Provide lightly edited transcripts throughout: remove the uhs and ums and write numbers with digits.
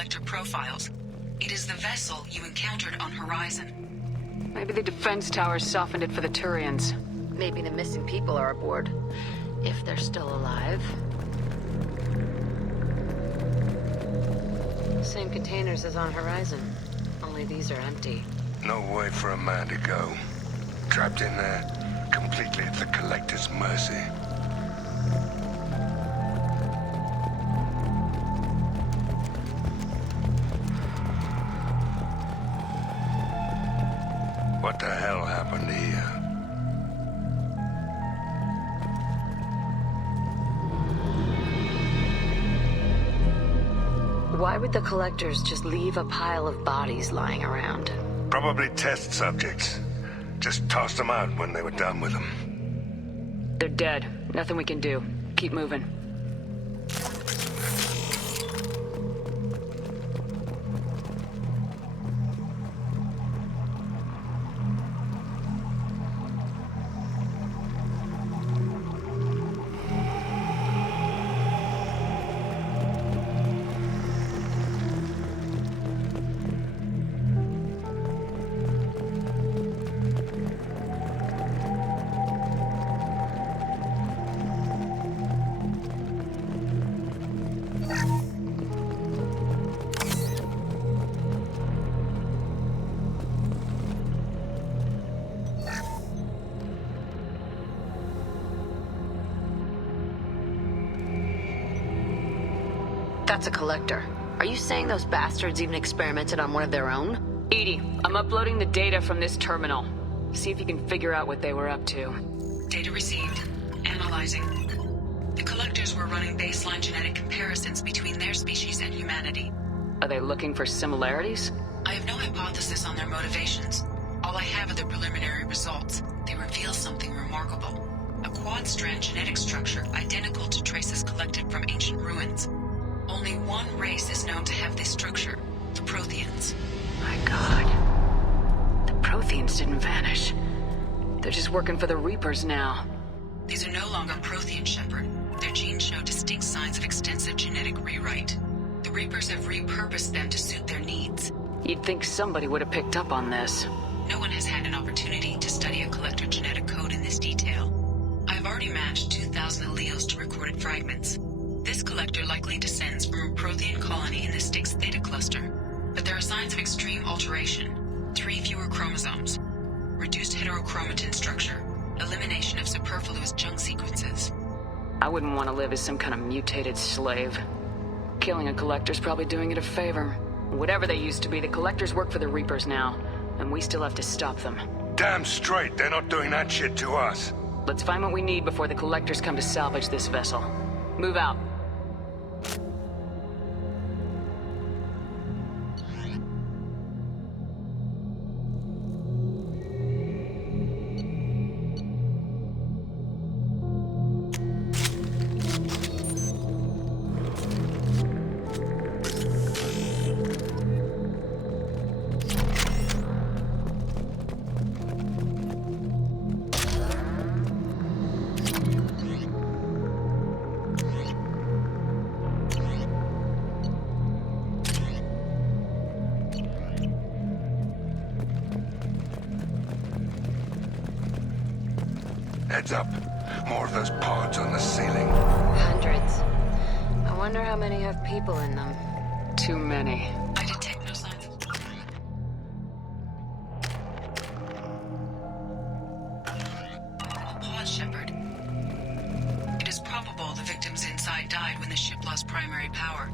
collector profiles. It is the vessel you encountered on Horizon. Maybe the defense towers softened it for the Turians. Maybe the missing people are aboard. If they're still alive. Same containers as on Horizon. Only these are empty. No way for a man to go. Trapped in there, completely at the Collector's mercy. What the hell happened here? Why would the Collectors just leave a pile of bodies lying around? Probably test subjects. Just tossed them out when they were done with them. They're dead. Nothing we can do. Keep moving. That's a Collector. Are you saying those bastards even experimented on one of their own? Edie, I'm uploading the data from this terminal. See if you can figure out what they were up to. Data received. Analyzing. The Collectors were running baseline genetic comparisons between their species and humanity. Are they looking for similarities? I have no hypothesis on their motivations. All I have are the preliminary results. They reveal something remarkable. A quad-strand genetic structure identical to traces collected from ancient ruins. Only one race is known to have this structure, the Protheans. My God. The Protheans didn't vanish. They're just working for the Reapers now. These are no longer Prothean, Shepard. Their genes show distinct signs of extensive genetic rewrite. The Reapers have repurposed them to suit their needs. You'd think somebody would have picked up on this. No one has had an opportunity to study a Collector genetic code in this detail. I've already matched 2,000 alleles to recorded fragments. This Collector likely descends from a Prothean colony in the Styx Theta cluster. But there are signs of extreme alteration. 3 fewer chromosomes. Reduced heterochromatin structure. Elimination of superfluous junk sequences. I wouldn't want to live as some kind of mutated slave. Killing a Collector's probably doing it a favor. Whatever they used to be, the Collectors work for the Reapers now. And we still have to stop them. Damn straight, they're not doing that shit to us. Let's find what we need before the Collectors come to salvage this vessel. Move out. Heads up. More of those pods on the ceiling. Hundreds. I wonder how many have people in them. Too many. I detect no signs of... Pause, Shepard. It is probable the victims inside died when the ship lost primary power.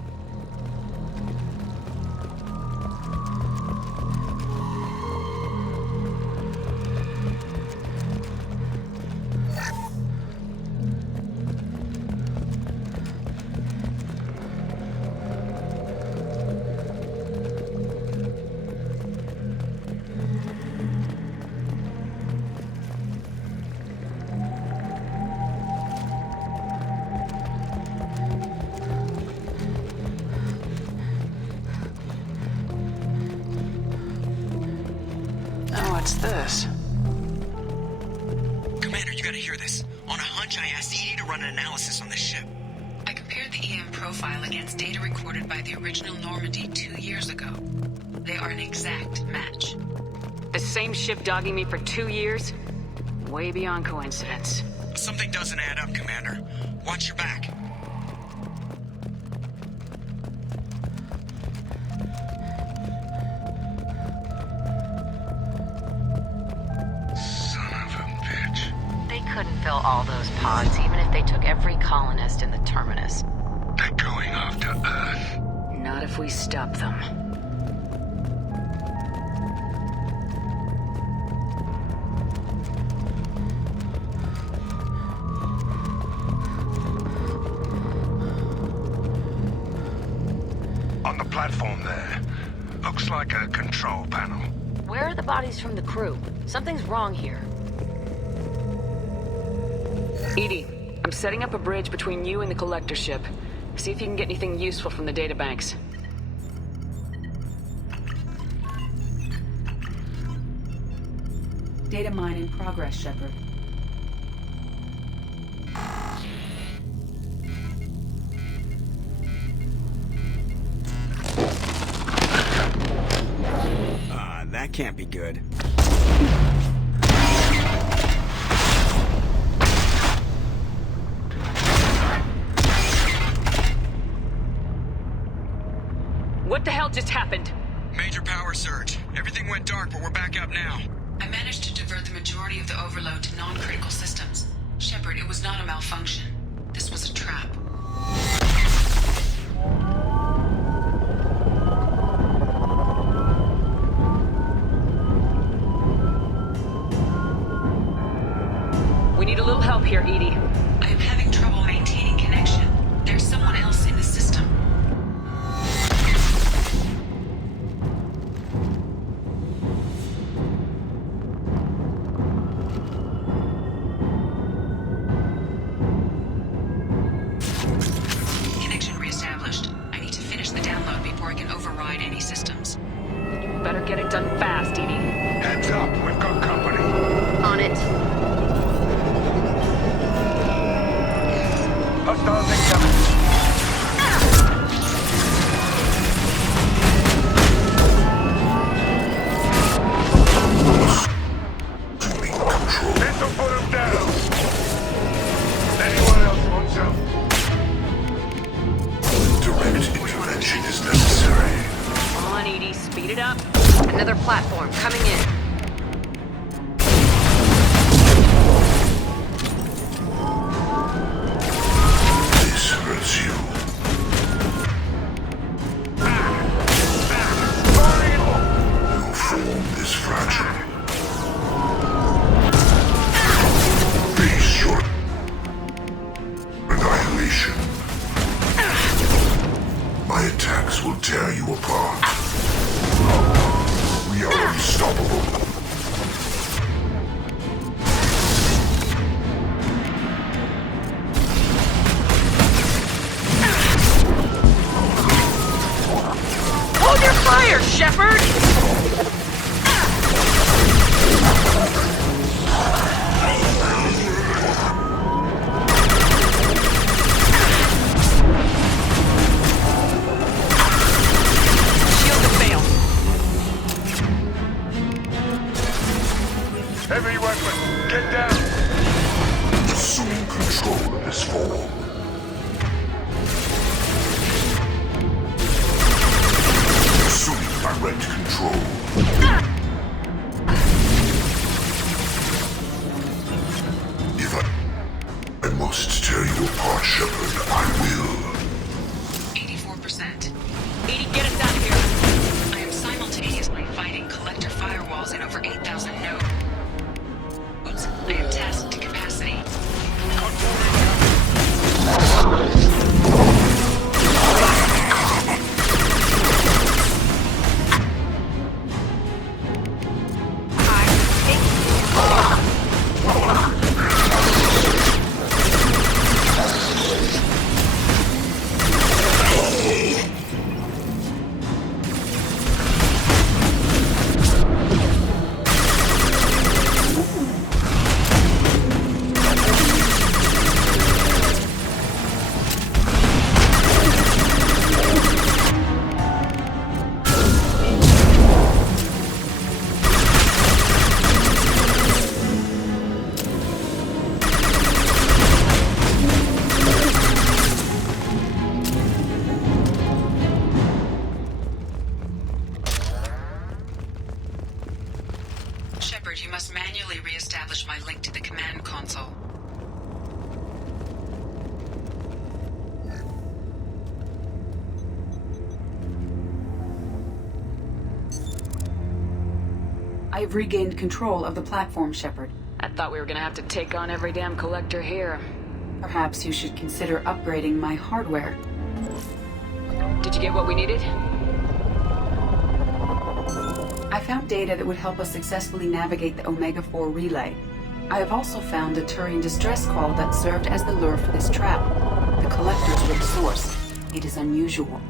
What's this? Commander, you gotta hear this. On a hunch, I asked Edie to run an analysis on this ship. I compared the the EM profile against data recorded by the original Normandy 2 years ago. They are an exact match. The same ship dogging me for 2 years? Way beyond coincidence. Something doesn't add up, Commander. Watch your back. Son of a bitch. They couldn't fill all those pods, even if they took every colonist in the terminus. They're going after Earth. Not if we stop them. On the platform there. Looks like a control panel. Where are the bodies from the crew? Something's wrong here. Edie, I'm setting up a bridge between you and the collector ship. See if you can get anything useful from the databanks. Data mine in progress, Shepard. That can't be good. What the hell just happened? Major power surge. Everything went dark, but we're back up now. I managed to divert the majority of the overload to non-critical systems. Shepard, it was not a malfunction. This was a trap. We need a little help here, Edie. I am having trouble maintaining connection. There's someone else in the system. Connection reestablished. I need to finish the download before I can override any systems. You better get it done fast, Edie. Heads up, we've got company. On it. Hostiles incoming. This'll put him down. Anyone else want some? Direct intervention is necessary. Come on, Edie, speed it up. Another platform coming in. This hurts you. Your form is fragile. Face your annihilation. My attacks will tear you apart. We are unstoppable. Hold your fire, Shepard! Shield to fail. Heavy weapon, get down! Assuming control of this form. Assuming direct control. If I must tear you apart, Shepard, I will. 84%. Edie, get us out of here. I am simultaneously fighting collector firewalls in over 8,000 nodes. I am tasked to capacity. Shepard, you must manually re-establish my link to the command console. I've regained control of the platform, Shepard. I thought we were gonna have to take on every damn collector here. Perhaps you should consider upgrading my hardware. Did you get what we needed? I found data that would help us successfully navigate the Omega-4 relay. I have also found a Turian distress call that served as the lure for this trap. The collectors were the source. It is unusual.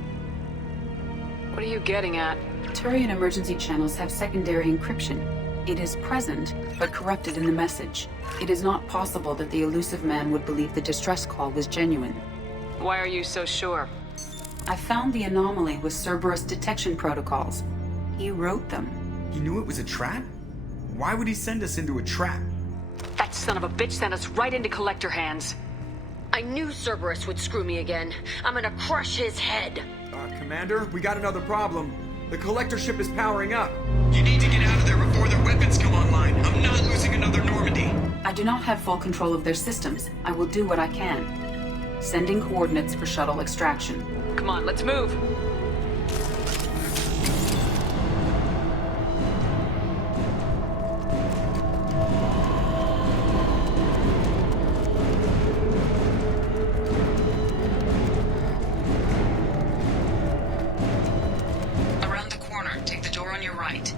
What are you getting at? Turian emergency channels have secondary encryption. It is present, but corrupted in the message. It is not possible that the elusive man would believe the distress call was genuine. Why are you so sure? I found the anomaly with Cerberus detection protocols. He wrote them. He knew it was a trap? Why would he send us into a trap? That son of a bitch sent us right into collector hands. I knew Cerberus would screw me again. I'm gonna crush his head. Commander, we got another problem. The collector ship is powering up. You need to get out of there before their weapons come online. I'm not losing another Normandy. I do not have full control of their systems. I will do what I can. Sending coordinates for shuttle extraction. Come on, let's move. Around the corner, take the door on your right.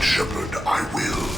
Shepard, I will.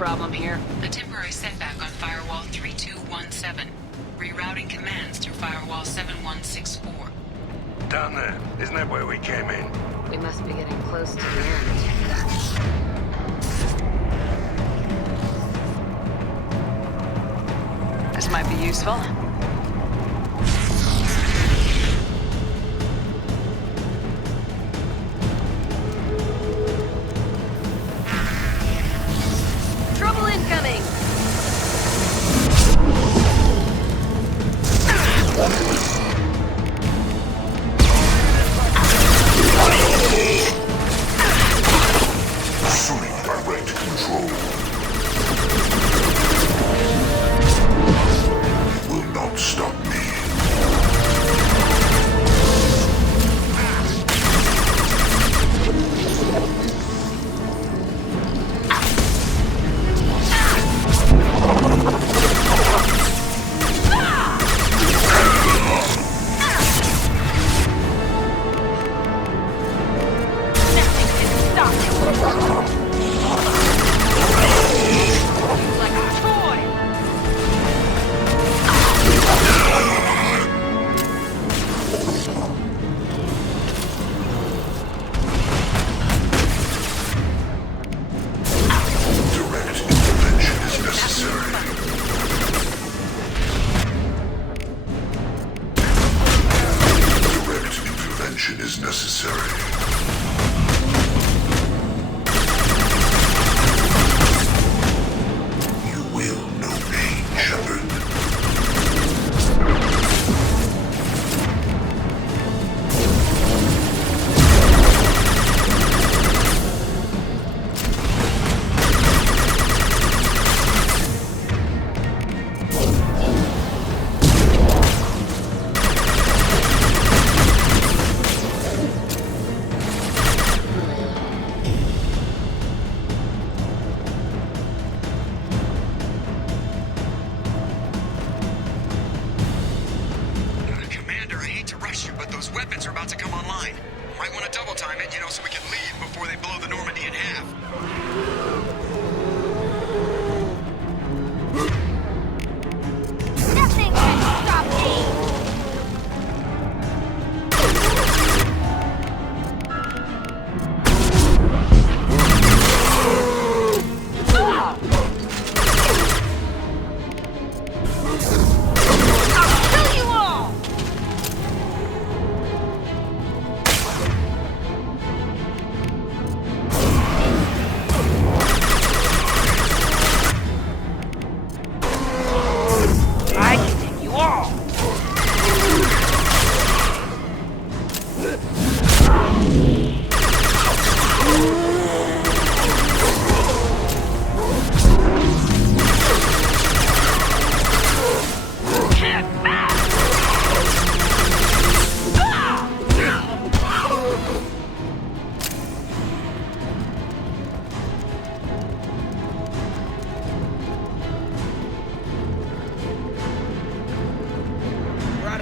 problem here? A temporary setback on Firewall 3217. Rerouting commands through Firewall 7164. Down there. Isn't that where we came in? We must be getting close to the end. This might be useful. Trouble incoming! Assuming direct control. Will not stop me.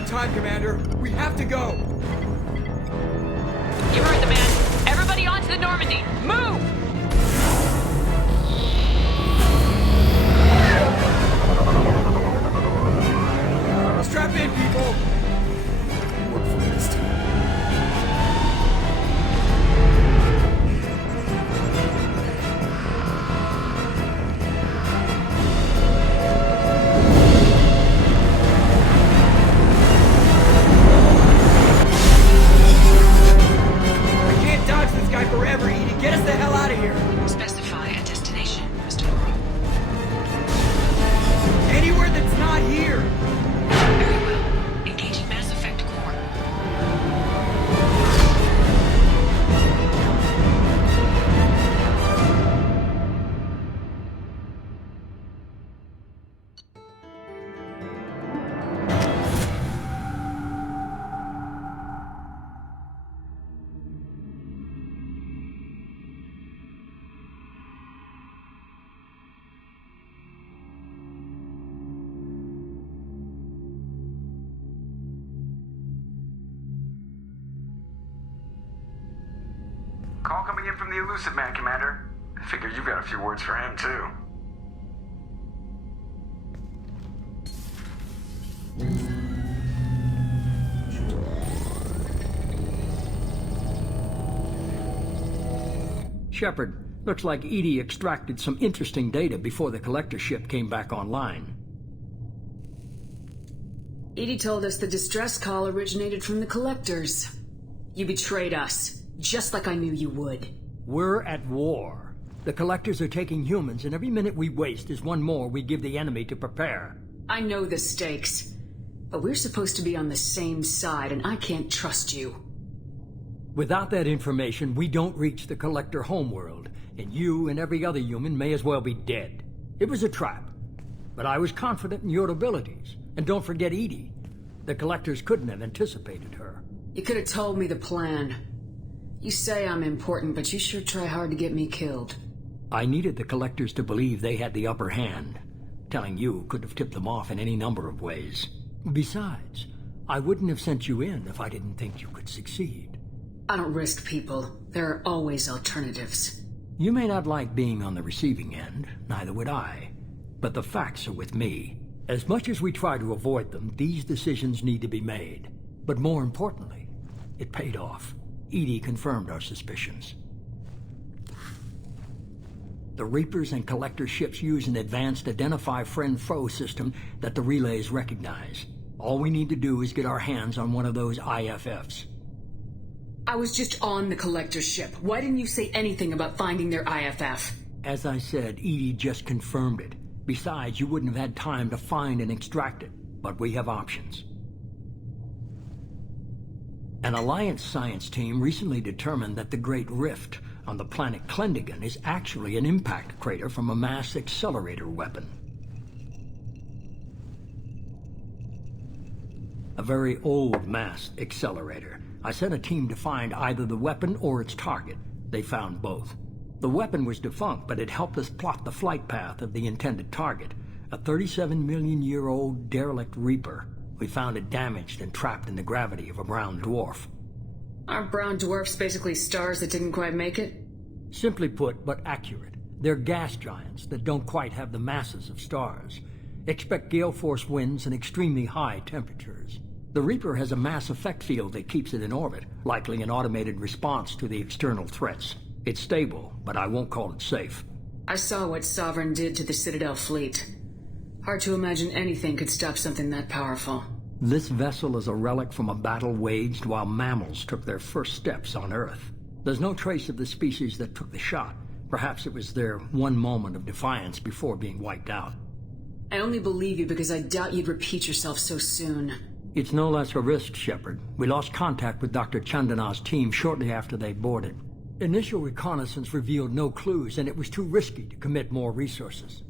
time, Commander. We have to go. You heard the man. Everybody onto the Normandy. Move! Strap in, people. Work for me this time. Forever, Edie. Get us the hell out of here. Specify a destination, Mr. Morrow. Anywhere that's not here. Very well. Engaging Mass Effect core. Call coming in from the Elusive Man, Commander. I figure you've got a few words for him, too. Shepard, looks like EDI extracted some interesting data before the collector ship came back online. EDI told us the distress call originated from the collectors. You betrayed us, just like I knew you would. We're at war. The collectors are taking humans, and every minute we waste is one more we give the enemy to prepare. I know the stakes, but we're supposed to be on the same side, and I can't trust you. Without that information, we don't reach the collector homeworld, and you and every other human may as well be dead. It was a trap, but I was confident in your abilities. And don't forget EDI. The collectors couldn't have anticipated her. You could have told me the plan. You say I'm important, but you sure try hard to get me killed. I needed the collectors to believe they had the upper hand. Telling you could have tipped them off in any number of ways. Besides, I wouldn't have sent you in if I didn't think you could succeed. I don't risk people. There are always alternatives. You may not like being on the receiving end, neither would I. But the facts are with me. As much as we try to avoid them, these decisions need to be made. But more importantly, it paid off. EDI confirmed our suspicions. The Reapers and Collector ships use an advanced Identify Friend-Foe system that the relays recognize. All we need to do is get our hands on one of those IFFs. I was just on the Collector ship. Why didn't you say anything about finding their IFF? As I said, EDI just confirmed it. Besides, you wouldn't have had time to find and extract it. But we have options. An Alliance science team recently determined that the Great Rift on the planet Klendigan is actually an impact crater from a mass accelerator weapon. A very old mass accelerator. I sent a team to find either the weapon or its target. They found both. The weapon was defunct, but it helped us plot the flight path of the intended target, a 37-million-year-old derelict Reaper. We found it damaged and trapped in the gravity of a brown dwarf. Aren't brown dwarfs basically stars that didn't quite make it? Simply put, but accurate. They're gas giants that don't quite have the masses of stars. Expect gale force winds and extremely high temperatures. The Reaper has a mass effect field that keeps it in orbit, likely an automated response to the external threats. It's stable, but I won't call it safe. I saw what Sovereign did to the Citadel fleet. Hard to imagine anything could stop something that powerful. This vessel is a relic from a battle waged while mammals took their first steps on Earth. There's no trace of the species that took the shot. Perhaps it was their one moment of defiance before being wiped out. I only believe you because I doubt you'd repeat yourself so soon. It's no less a risk, Shepard. We lost contact with Dr. Chandana's team shortly after they boarded. Initial reconnaissance revealed no clues, and it was too risky to commit more resources.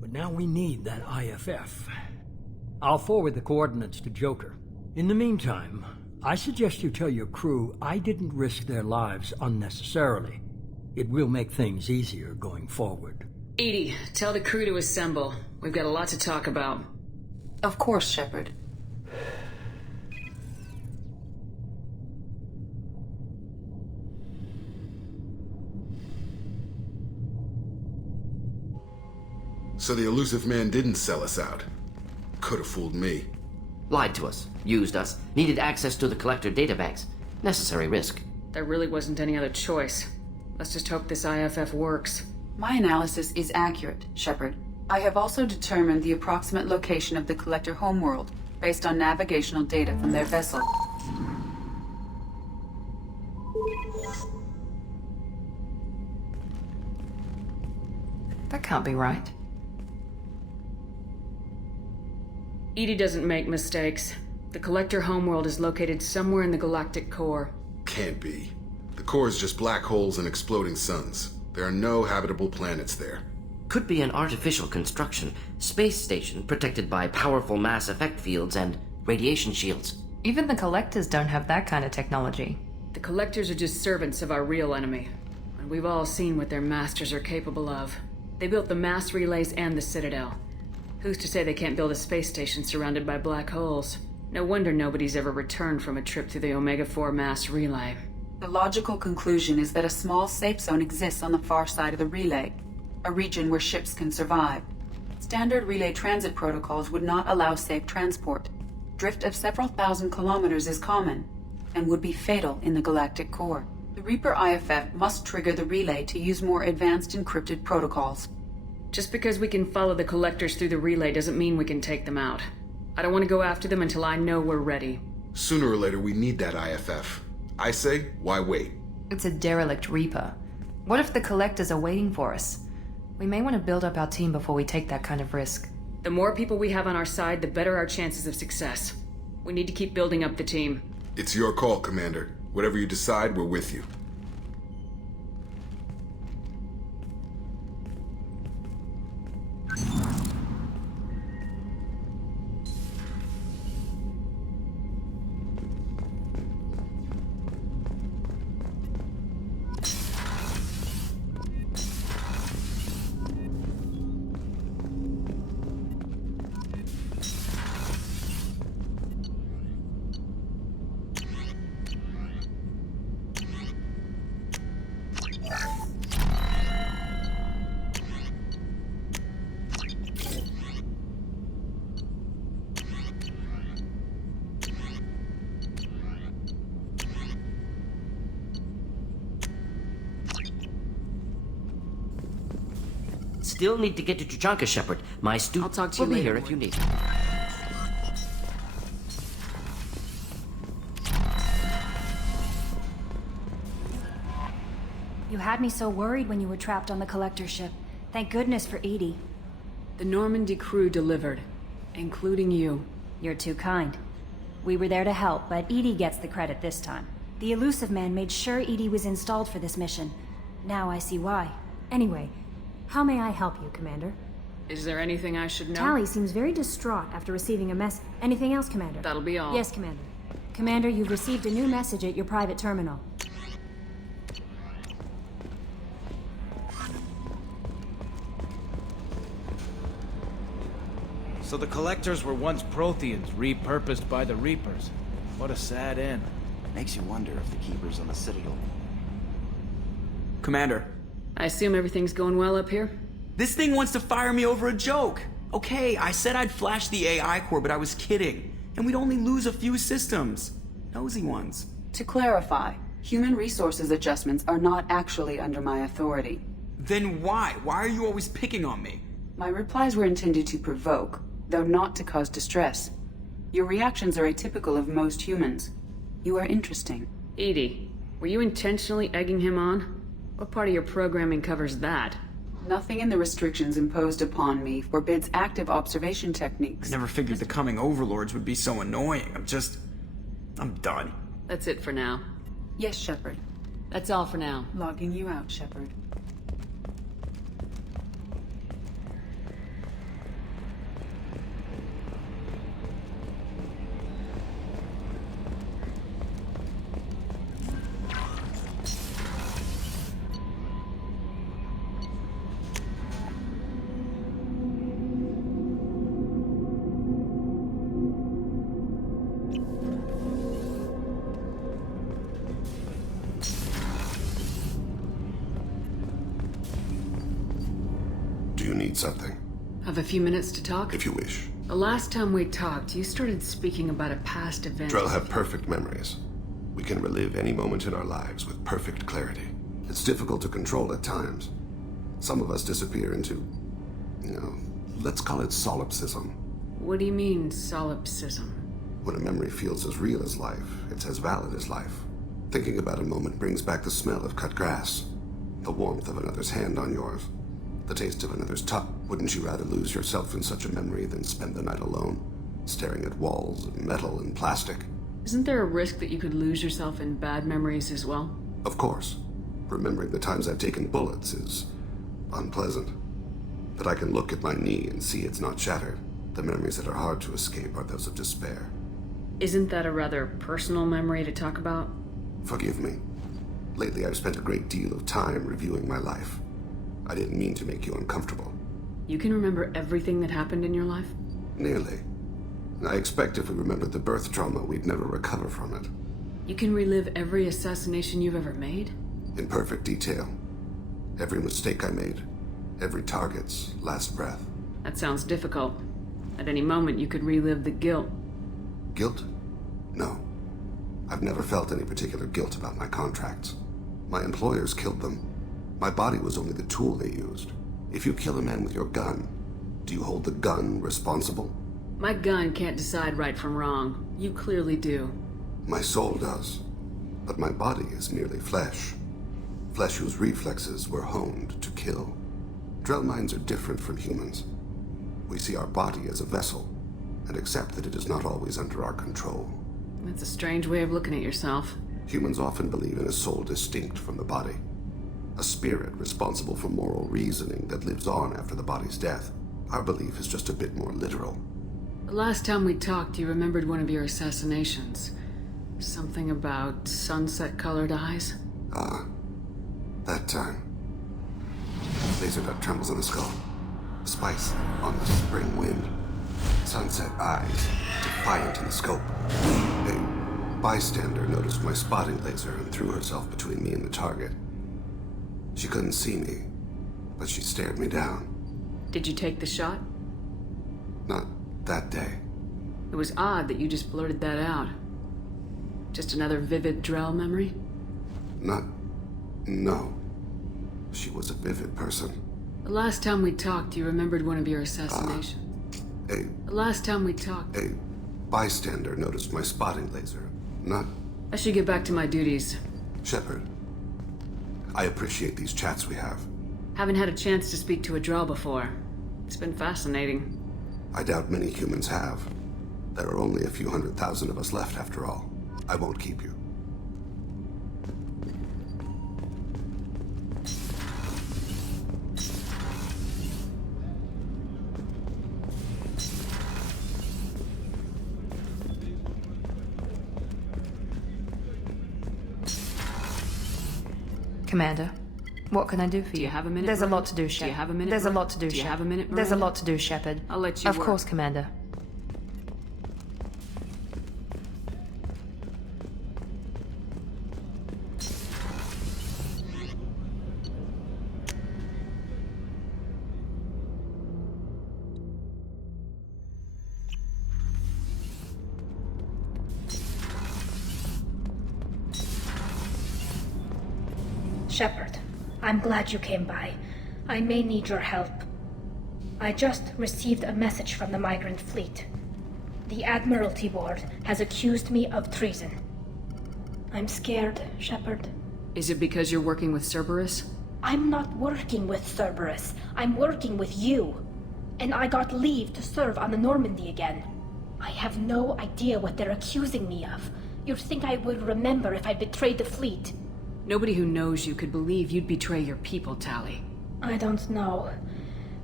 But now we need that IFF. I'll forward the coordinates to Joker. In the meantime, I suggest you tell your crew I didn't risk their lives unnecessarily. It will make things easier going forward. EDI, tell the crew to assemble. We've got a lot to talk about. Of course, Shepard. So the elusive man didn't sell us out. Could have fooled me. Lied to us, used us, needed access to the Collector databanks. Necessary risk. There really wasn't any other choice. Let's just hope this IFF works. My analysis is accurate, Shepard. I have also determined the approximate location of the Collector homeworld based on navigational data from their vessel. That can't be right. EDI doesn't make mistakes. The Collector homeworld is located somewhere in the galactic core. Can't be. The core is just black holes and exploding suns. There are no habitable planets there. Could be an artificial construction, space station protected by powerful mass effect fields and radiation shields. Even the Collectors don't have that kind of technology. The Collectors are just servants of our real enemy. And we've all seen what their masters are capable of. They built the mass relays and the Citadel. Who's to say they can't build a space station surrounded by black holes? No wonder nobody's ever returned from a trip through the Omega-4 mass relay. The logical conclusion is that a small safe zone exists on the far side of the relay, a region where ships can survive. Standard relay transit protocols would not allow safe transport. Drift of several thousand kilometers is common, and would be fatal in the galactic core. The Reaper IFF must trigger the relay to use more advanced encrypted protocols. Just because we can follow the collectors through the relay doesn't mean we can take them out. I don't want to go after them until I know we're ready. Sooner or later, we need that IFF. I say, why wait? It's a derelict Reaper. What if the collectors are waiting for us? We may want to build up our team before we take that kind of risk. The more people we have on our side, the better our chances of success. We need to keep building up the team. It's your call, Commander. Whatever you decide, we're with you. Still need to get to Tuchanka, Shepard. My I'll talk to you will be later, here if you need. You had me so worried when you were trapped on the collector ship. Thank goodness for Edie. The Normandy crew delivered, including you. You're too kind. We were there to help, but Edie gets the credit this time. The Elusive Man made sure Edie was installed for this mission. Now I see why. Anyway, how may I help you, Commander? Is there anything I should know? Tally seems very distraught after receiving a mess. Anything else, Commander? That'll be all. Yes, Commander. Commander, you've received a new message at your private terminal. So the Collectors were once Protheans, repurposed by the Reapers. What a sad end. Makes you wonder if the Keepers on the Citadel... Commander. I assume everything's going well up here? This thing wants to fire me over a joke. Okay, I said I'd flash the AI core, but I was kidding. And we'd only lose a few systems. Nosy ones. To clarify, human resources adjustments are not actually under my authority. Then why? Why are you always picking on me? My replies were intended to provoke, though not to cause distress. Your reactions are atypical of most humans. You are interesting. Edie, were you intentionally egging him on? What part of your programming covers that? Nothing in the restrictions imposed upon me forbids active observation techniques. I never figured the coming overlords would be so annoying. I'm done. That's it for now. Yes, Shepard. That's all for now. Logging you out, Shepard. Something. Have a few minutes to talk? If you wish. The last time we talked, you started speaking about a past event. Drell have perfect memories. We can relive any moment in our lives with perfect clarity. It's difficult to control at times. Some of us disappear into, let's call it solipsism. What do you mean, solipsism? When a memory feels as real as life, it's as valid as life. Thinking about a moment brings back the smell of cut grass, the warmth of another's hand on yours, the taste of another's tongue. Wouldn't you rather lose yourself in such a memory than spend the night alone, staring at walls of metal and plastic? Isn't there a risk that you could lose yourself in bad memories as well? Of course. Remembering the times I've taken bullets is unpleasant. But I can look at my knee and see it's not shattered. The memories that are hard to escape are those of despair. Isn't that a rather personal memory to talk about? Forgive me. Lately I've spent a great deal of time reviewing my life. I didn't mean to make you uncomfortable. You can remember everything that happened in your life? Nearly. I expect if we remembered the birth trauma, we'd never recover from it. You can relive every assassination you've ever made? In perfect detail. Every mistake I made. Every target's last breath. That sounds difficult. At any moment, you could relive the guilt. Guilt? No. I've never felt any particular guilt about my contracts. My employers killed them. My body was only the tool they used. If you kill a man with your gun, do you hold the gun responsible? My gun can't decide right from wrong. You clearly do. My soul does. But my body is merely flesh. Flesh whose reflexes were honed to kill. Drell minds are different from humans. We see our body as a vessel, and accept that it is not always under our control. That's a strange way of looking at yourself. Humans often believe in a soul distinct from the body. A spirit responsible for moral reasoning that lives on after the body's death. Our belief is just a bit more literal. The last time we talked, you remembered one of your assassinations. Something about sunset-colored eyes? Ah, that time. Laser dot trembles on the skull. Spice on the spring wind. Sunset eyes, defiant in the scope. A bystander noticed my spotting laser and threw herself between me and the target. She couldn't see me, but she stared me down. Did you take the shot? Not that day. It was odd that you just blurted that out. Just another vivid Drell memory? No. She was a vivid person. The last time we talked, you remembered one of your assassinations. The last time we talked... A bystander noticed my spotting laser. I should get back to my duties. Shepard, I appreciate these chats we have. Haven't had a chance to speak to a Drell before. It's been fascinating. I doubt many humans have. There are only a few 100,000 of us left after all. I won't keep you. Commander, what can I do for you? Do you have a minute? There's a Ryan? lot to do, Do Shepard. you have a minute? There's a Ryan? lot to do, Do you Shepard. have a minute? There's a Ryan? lot to do, Shepard. I'll let you Of work. course, Commander. Shepard, I'm glad you came by. I may need your help. I just received a message from the migrant fleet. The Admiralty Board has accused me of treason. I'm scared, Shepard. Is it because you're working with Cerberus? I'm not working with Cerberus. I'm working with you. And I got leave to serve on the Normandy again. I have no idea what they're accusing me of. You'd think I would remember if I betrayed the fleet. Nobody who knows you could believe you'd betray your people, Tali. I don't know.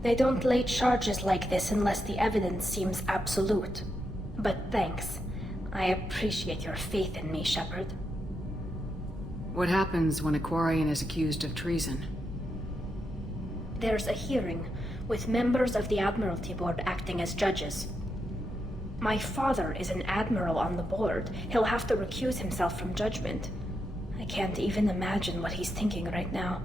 They don't lay charges like this unless the evidence seems absolute. But thanks. I appreciate your faith in me, Shepard. What happens when a Quarian is accused of treason? There's a hearing, with members of the Admiralty Board acting as judges. My father is an admiral on the board. He'll have to recuse himself from judgment. I can't even imagine what he's thinking right now.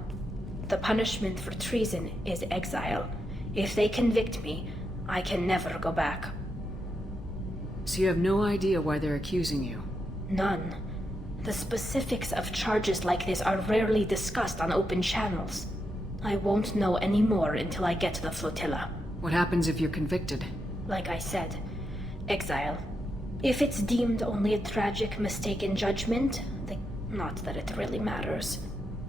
The punishment for treason is exile. If they convict me, I can never go back. So you have no idea why they're accusing you? None. The specifics of charges like this are rarely discussed on open channels. I won't know any more until I get to the flotilla. What happens if you're convicted? Like I said, exile. If it's deemed only a tragic mistake in judgment, not that it really matters.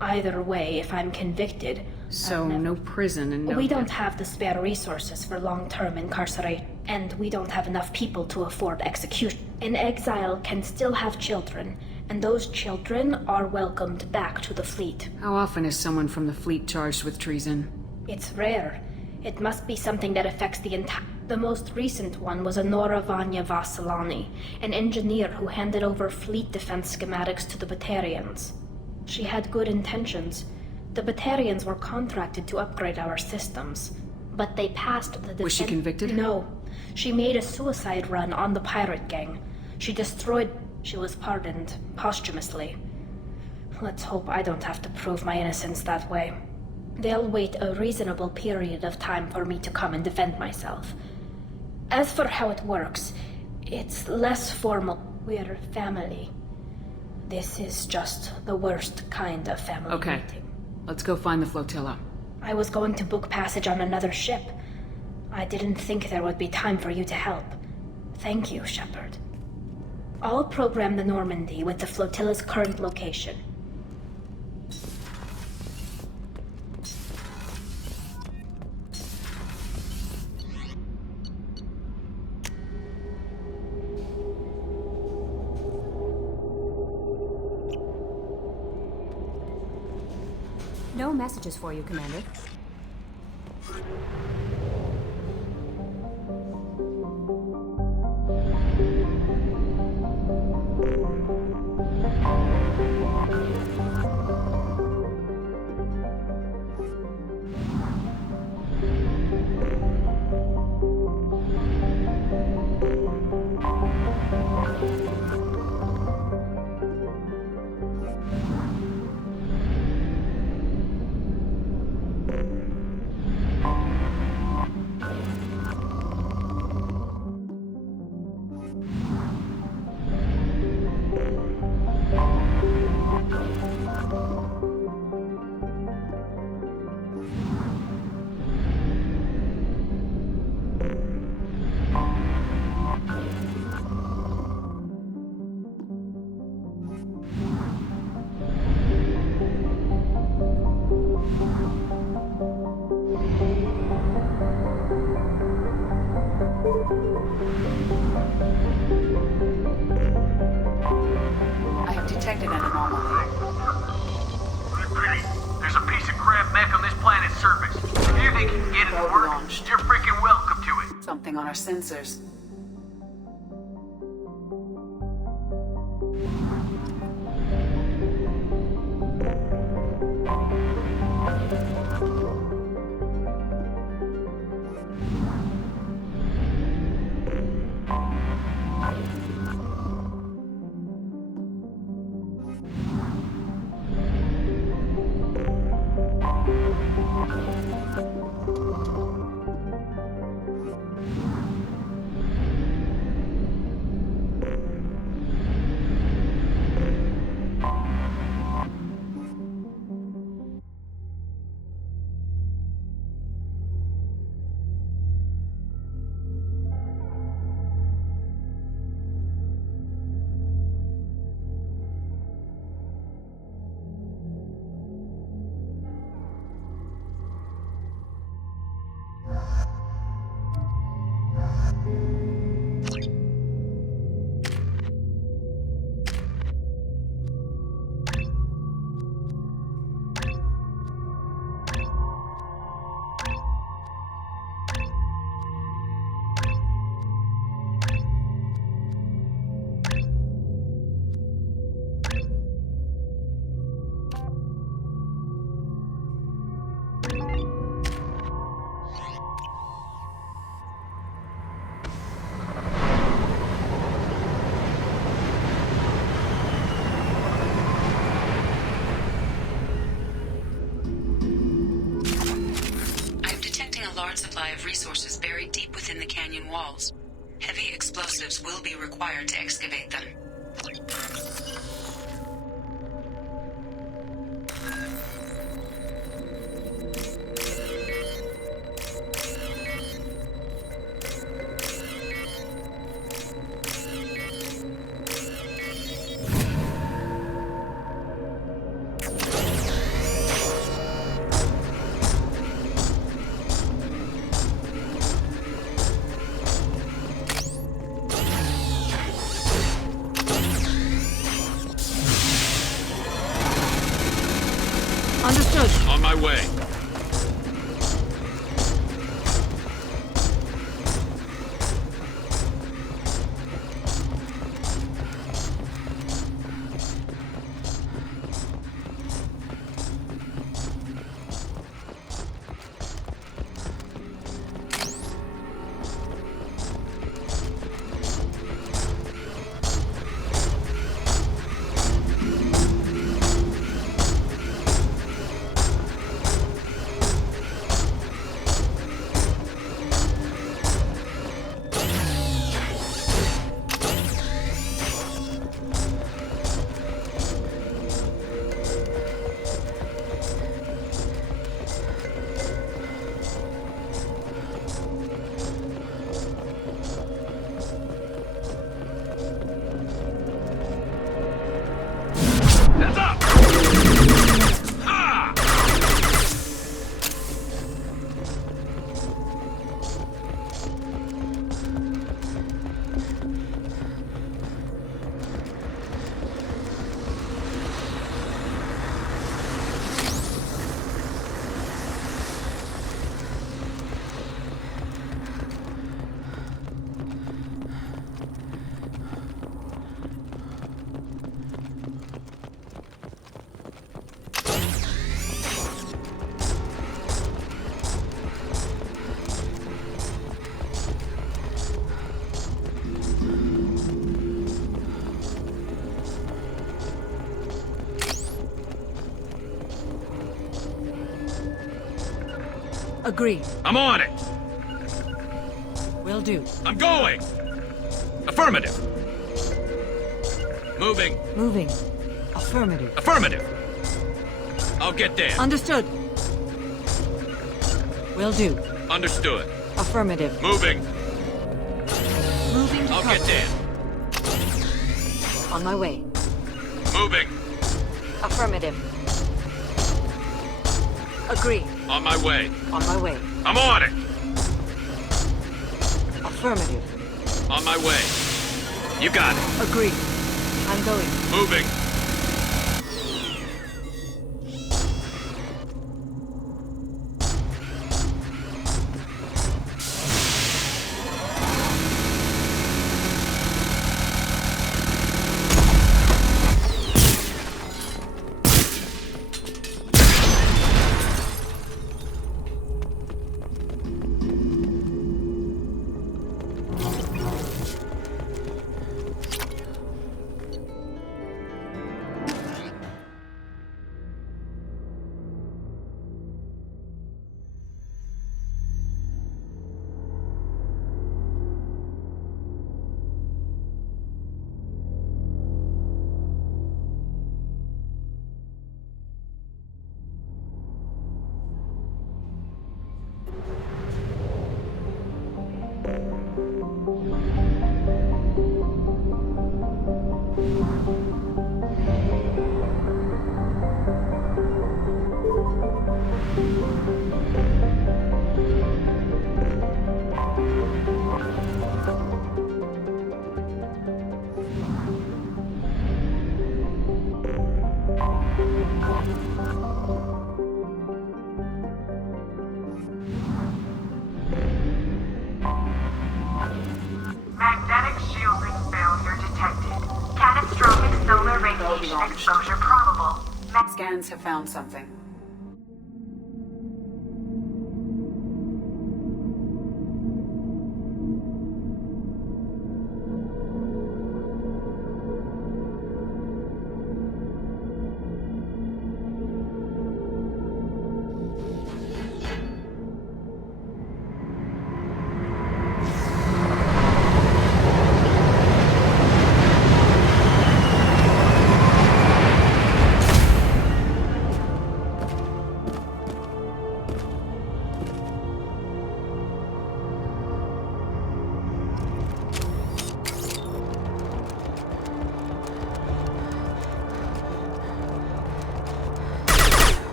Either way, if I'm convicted... So, no prison and no... We don't have the spare resources for long-term incarceration, and we don't have enough people to afford execution. An exile can still have children, and those children are welcomed back to the fleet. How often is someone from the fleet charged with treason? It's rare. It must be something that affects the entire... The most recent one was Honora Vanya Vassilani, an engineer who handed over fleet defense schematics to the Batarians. She had good intentions. The Batarians were contracted to upgrade our systems, but they passed the... Was she convicted? No. She made a suicide run on the pirate gang. She destroyed... She was pardoned, posthumously. Let's hope I don't have to prove my innocence that way. They'll wait a reasonable period of time for me to come and defend myself. As for how it works, it's less formal. We're family. This is just the worst kind of family meeting. Let's go find the flotilla. I was going to book passage on another ship. I didn't think there would be time for you to help. Thank you, Shepard. I'll program the Normandy with the flotilla's current location. No messages for you, Commander. Sensors. Supply of resources buried deep within the canyon walls. Heavy explosives will be required to excavate them. On my way. Agree. I'm on it. Will do. I'm going. Affirmative. Moving. Moving. Affirmative. Affirmative. I'll get there. Understood. Will do. Understood. Affirmative. Moving. Moving to I'll cover. get there. On my way. Moving. Affirmative. Agree. On my way. On my way. I'm on it. Affirmative. On my way. You got it. Agree. I'm going. Moving. Magnetic shielding failure detected. Catastrophic solar radiation exposure probable. Scans have found something.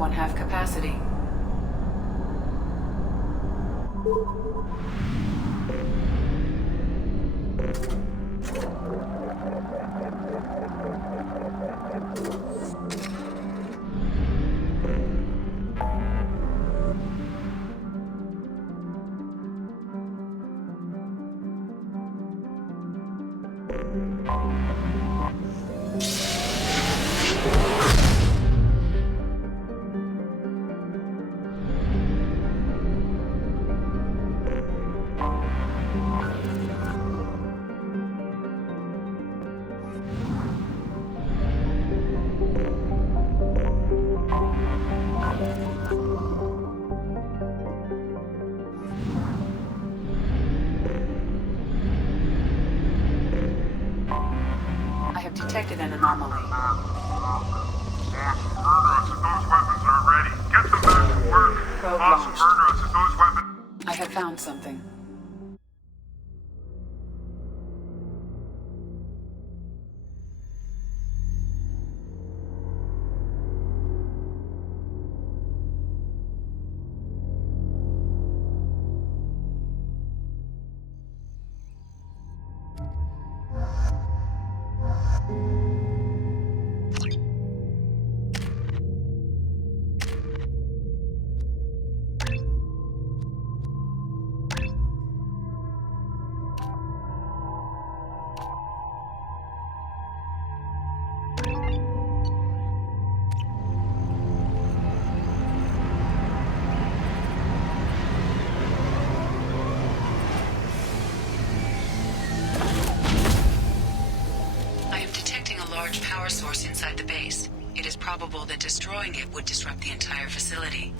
at 1/2 capacity. Detected an anomaly. Probe launched. I have found something. Power source inside the base. It is probable that destroying it would disrupt the entire facility.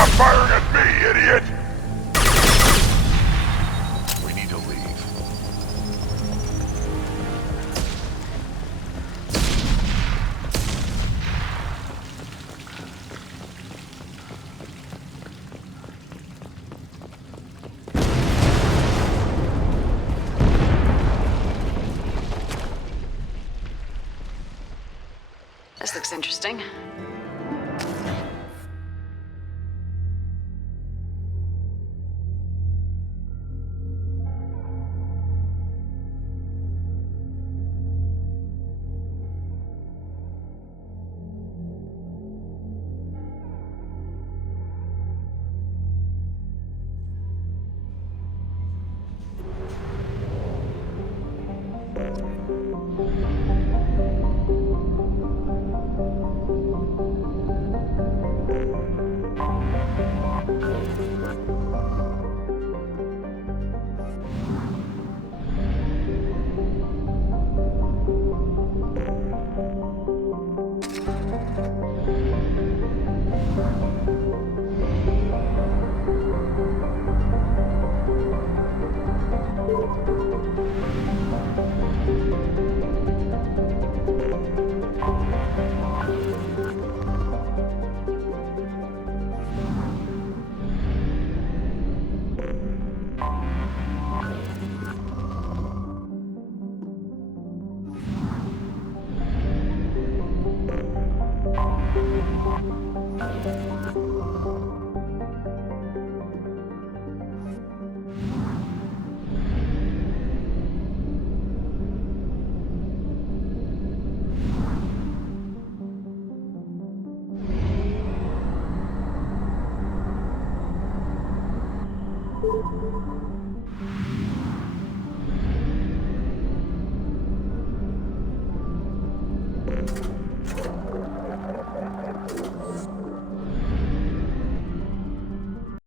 Stop firing at me, idiot! We need to leave. This looks interesting.